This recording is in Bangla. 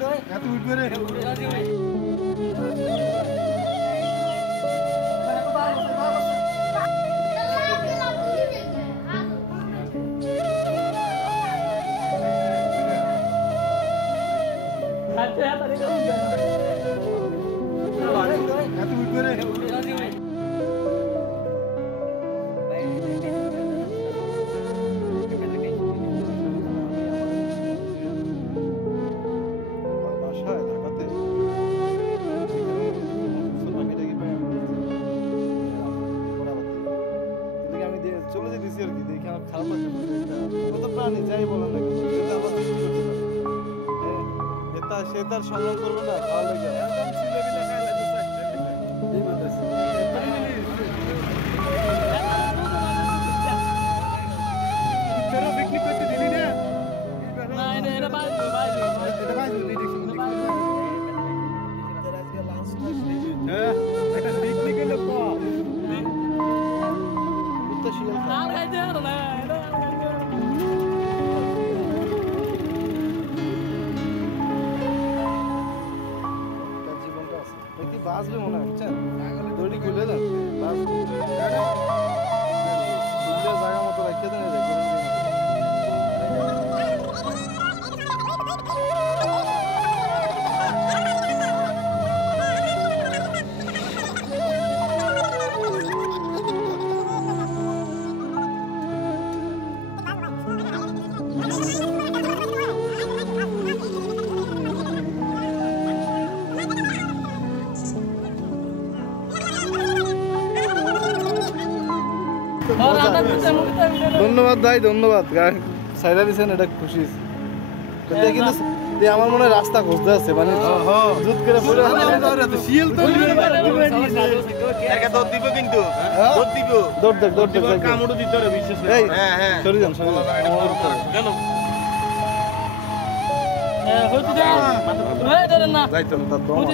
এত উঠ করে এত উঠ করে চলে যেতেছি আর কি দেখে আমার খারাপ লাগছে কত প্রাণী যাই বলেন না এটা সে তার সংগ্রাম করবে না খাওয়া লাগে পিকনিক করতে দিলি না একটা পিকনিক এলো বাঁচবে মনে হয় বুঝছেন দড়ি খুলে দেন জায়গা মতো রাখতে দেন ধন্যবাদ ভাই ধন্যবাদ সাইডা দিচ্ছেন এটা খুশি কিন্তু আমার মনে হয় রাস্তা খুঁজতে আছে মানে দুধ করে পড়ে দৌড় দেখ